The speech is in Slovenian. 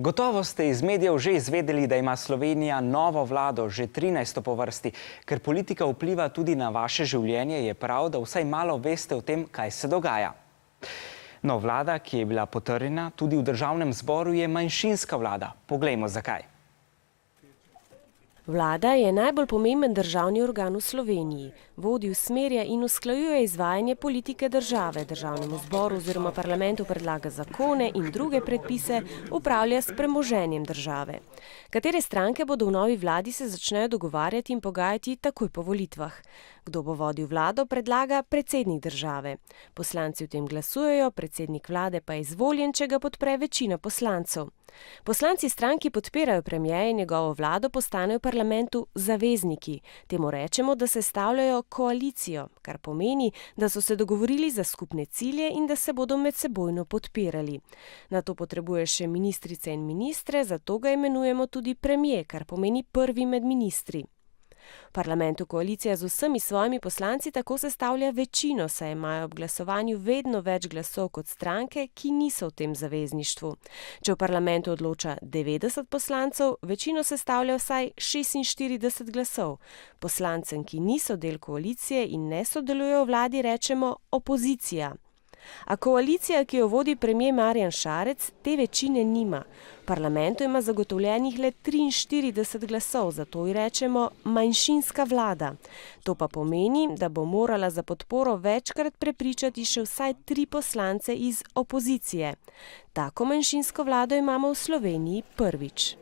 Gotovo ste iz medijev že izvedeli, da ima Slovenija novo vlado, že 13. po vrsti. Ker politika vpliva tudi na vaše življenje, je prav, da vsaj malo veste o tem, kaj se dogaja. No, vlada, ki je bila potrjena tudi v državnem zboru, je manjšinska vlada. Poglejmo, zakaj. Vlada je najbolj pomemben državni organ v Sloveniji. Vodi, usmerja in usklajuje izvajanje politike države. Državnemu zboru oziroma parlamentu predlaga zakone in druge predpise, upravlja s premoženjem države. Katere stranke bodo v novi vladi, se začnejo dogovarjati in pogajati takoj po volitvah. Kdo bo vodil vlado, predlaga predsednik države. Poslanci o tem glasujejo, predsednik vlade pa je izvoljen, če ga podpre večina poslancev. Poslanci strank, ki podpirajo premierja in njegovo vlado, postanejo v parlamentu zavezniki. Temu rečemo, da sestavljajo koalicijo, kar pomeni, da so se dogovorili za skupne cilje in da se bodo medsebojno podpirali. Nato potrebuje še ministrice in ministre, zato ga imenujemo tudi premier, kar pomeni prvi med ministri. V parlamentu koalicija z vsemi svojimi poslanci tako sestavlja večino, saj imajo ob glasovanju vedno več glasov kot stranke, ki niso v tem zavezništvu. Če v parlamentu odloča 90 poslancev, večino sestavlja vsaj 46 glasov. Poslancem, ki niso del koalicije in ne sodelujejo v vladi, rečemo opozicija. A koalicija, ki jo vodi premier Marjan Šarec, te večine nima. V parlamentu ima zagotovljenih le 43 glasov, zato ji rečemo manjšinska vlada. To pa pomeni, da bo morala za podporo večkrat prepričati še vsaj 3 poslance iz opozicije. Tako manjšinsko vlado imamo v Sloveniji prvič.